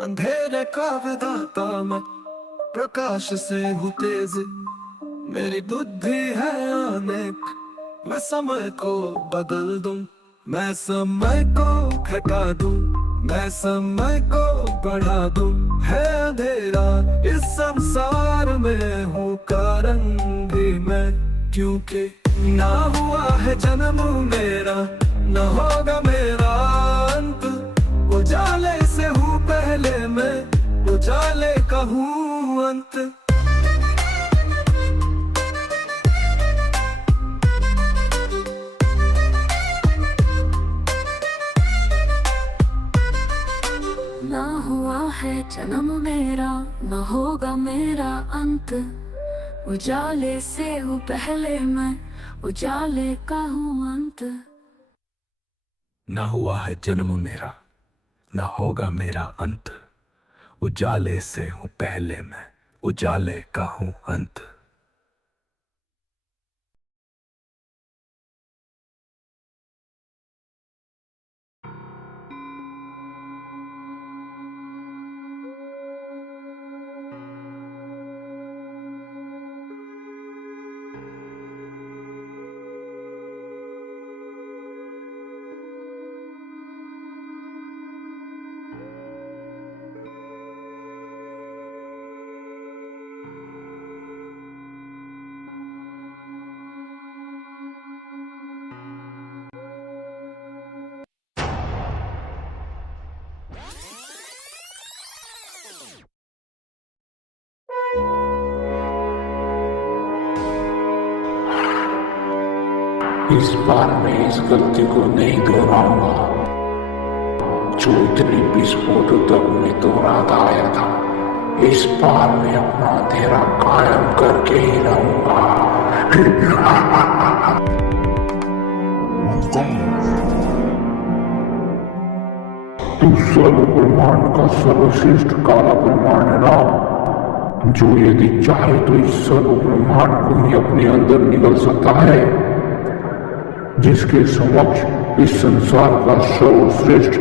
अंधेरे का विधाता मैं, प्रकाश से हूँ तेज। मेरी बुद्धि है अनेक, मैं समय को बदल दूं। मैं समय को घटा दूं, मैं समय को बढ़ा दूं। है अंधेरा इस संसार में, हूँ कारण भी मैं। क्योंकि ना हुआ है जन्म मेरा, न होगा मेरा अंत। उजाले से हूँ पहले मैं, उजाले का हूँ अंत। ना हुआ है जन्म मेरा, न होगा मेरा अंत। उजाले से हूँ पहले मैं, उजाले का हूँ अंत। ना हुआ है जन्म मेरा, न होगा मेरा अंत। उजाले से हूँ पहले मैं, उजाले का हूँ अंत। इस बार मैं इस गलती को नहीं दोहराऊंगा जो इतनी विस्फोट तक में दोहराता आया था। इस बार मैं अपना अंधेरा कायम करके ही रहूंगा। तू सर्व ब्रह्मांड का सर्वश्रेष्ठ काला ब्रह्मांड है ना, जो यदि चाहे तो इस सर्व ब्रह्मांड को ही अपने अंदर निगल सकता है, जिसके समक्ष इस संसार का सर्वश्रेष्ठ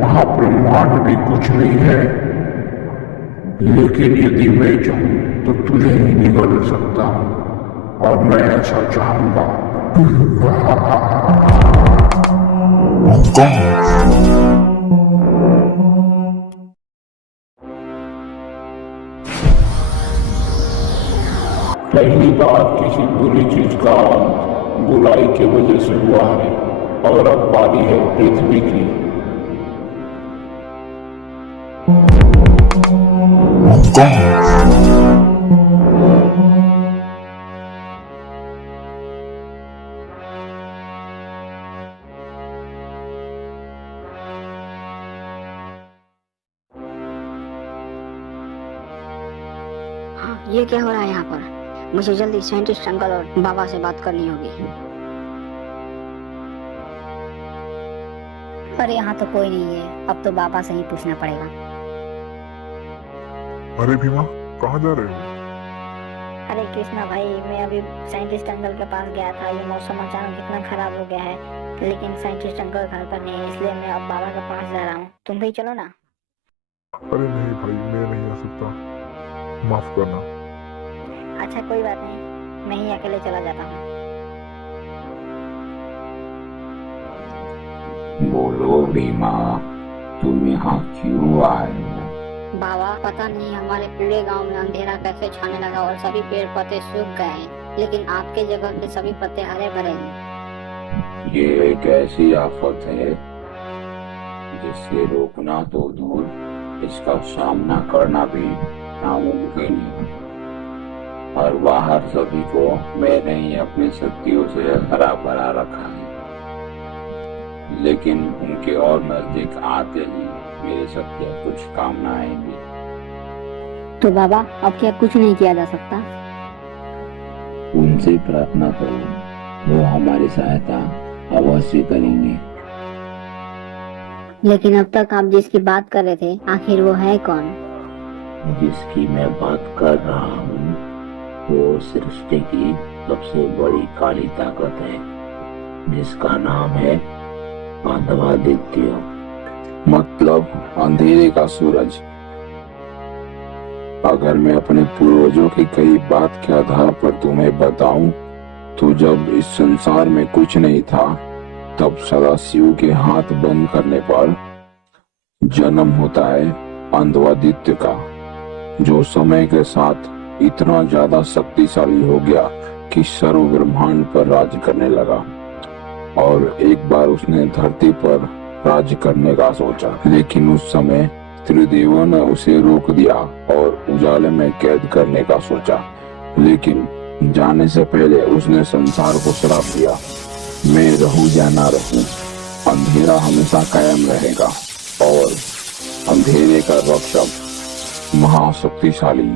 महाब्रह्मांड भी कुछ नहीं है। लेकिन यदि मैं चाहूं तो तुझे ही निगल सकता हूं, और मैं ऐसा चाहूंगा। पहली बार किसी बुरी चीज का बुराई की वजह से हुआ है, और अब बारी है पृथ्वी की। हाँ, ये क्या हो रहा है यहाँ पर? मुझे जल्दी साइंटिस्ट अंकल और बाबा से बात करनी होगी। पर यहाँ तो कोई नहीं है, अब तो बाबा से ही पूछना पड़ेगा। अरे भीमा, कहाँ जा रहे हो? अरे कृष्णा भाई, मैं अभी साइंटिस्ट अंकल के पास गया था। ये मौसम अचानक इतना खराब हो गया है, लेकिन साइंटिस्ट अंकल घर पर नहीं है, इसलिए मैं अब बाबा के पास जा रहा हूँ। तुम भी चलो ना। अरे नहीं भाई, मैं नहीं आ सकता, माफ करना। अच्छा कोई बात नहीं, मैं ही अकेले चला जाता हूँ। बोलो भीमा, तुम यहाँ क्यों आए हो? बाबा, पता नहीं हमारे पूरे गांव में अंधेरा कैसे छाने लगा और सभी पेड़ पत्ते सूख गए हैं, लेकिन आपके जगह के सभी पत्ते हरे भरे हैं। ये एक ऐसी आफत है जिससे रोकना तो दूर, इसका सामना करना भी नामुमकिन है। और बाहर सभी को मैंने ही अपनी शक्तियों से हरा भरा रखा है, लेकिन उनके और नजदीक आते ही मेरी शक्तियाँ कुछ काम न आएंगी। तो बाबा, अब क्या कुछ नहीं किया जा सकता? उनसे प्रार्थना करो, वो हमारी सहायता अवश्य करेंगे। लेकिन अब तक आप जिसकी बात कर रहे थे, आखिर वो है कौन? जिसकी मैं बात कर रहा हूँ वो सृष्टि की सबसे बड़ी काली ताकत है, जिसका नाम है पांडवादित्य, मतलब अंधेरे का सूरज। अगर मैं अपने पूर्वजों की कई बात के आधार पर तुम्हें बताऊं, तो जब इस संसार में कुछ नहीं था, तब सदाशिव के हाथ बंद करने पर जन्म होता है अंधवादित्य का, जो समय के साथ इतना ज्यादा शक्तिशाली हो गया कि सर्व ब्रह्मांड पर राज करने लगा। और एक बार उसने धरती पर राज करने का सोचा, लेकिन उस समय त्रिदेवों ने उसे रोक दिया और उजाले में कैद करने का सोचा। लेकिन जाने से पहले उसने संसार को श्राप दिया, मैं रहूं या ना रहूं, अंधेरा हमेशा कायम रहेगा। और अंधेरे का रक्षक महाशक्तिशाली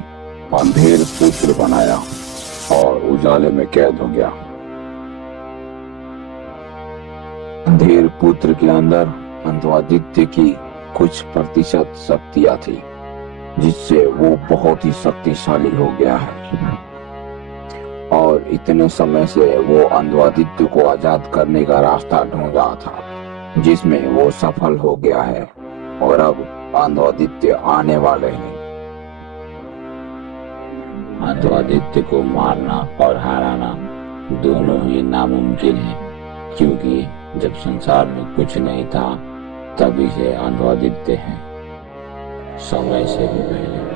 अंधेर पुत्र बनाया और उजाले में कैद हो गया। अंधेर पुत्र के अंदर अंधवादित्य की कुछ प्रतिशत शक्तियां थी, जिससे वो बहुत ही शक्तिशाली हो गया है। और इतने समय से वो अंधवादित्य को आजाद करने का रास्ता ढूंढ रहा था, जिसमें वो सफल हो गया है। और अब अंधवादित्य आने वाले हैं। अंधवादित्य को मारना और हराना दोनों ही नामुमकिन है, क्योंकि जब संसार में कुछ नहीं था, तभी से अंधवादित्य है, समय से भी पहले।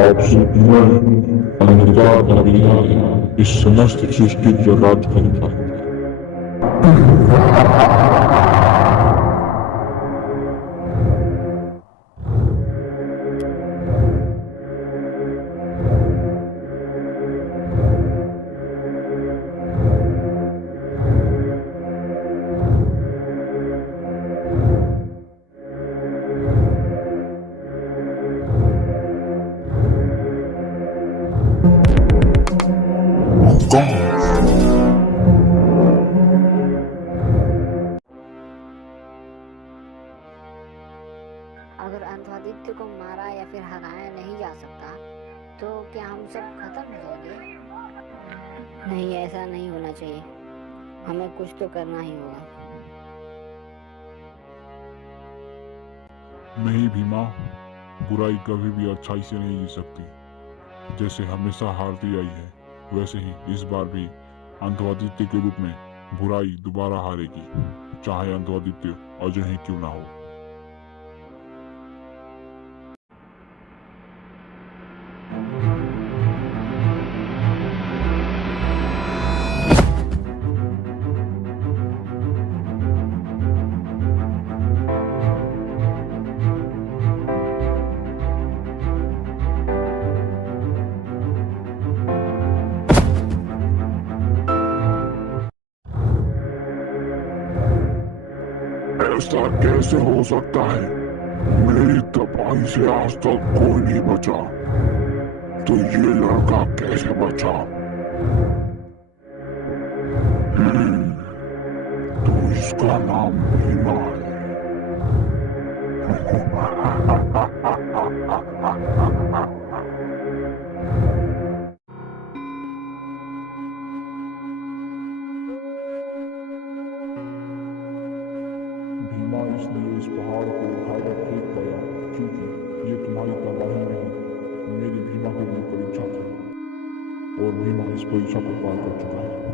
अब मैं अंधकार का विनाश इस समस्त सृष्टि पर राज करूंगा। अगर अंधवादित्य को मारा या फिर हराया नहीं जा सकता, तो क्या हम सब खत्म हो जाएंगे? नहीं, ऐसा नहीं होना चाहिए। हमें कुछ तो करना ही होगा। नहीं भीमा, बुराई कभी भी अच्छाई से नहीं जी सकती। जैसे हमेशा हारती आई है, वैसे ही इस बार भी अंधवादित्य के रूप में बुराई दोबारा हारेगी, चाहे अंधवादित्य अजय ही क्यों ना हो। ऐसा कैसे हो सकता है? मेरी तबाही से आज तक कोई नहीं बचा, तो ये लड़का कैसे बचा? तो इसका नाम भीमा है। भीमा इसलिए इस पहाड़ को उठाकर फेंक गया, क्योंकि ये तुम्हारी तबाही नहीं, मेरी भीमा के लिए परीक्षा थी, और भीमा इस परीक्षा को पार कर चुका है।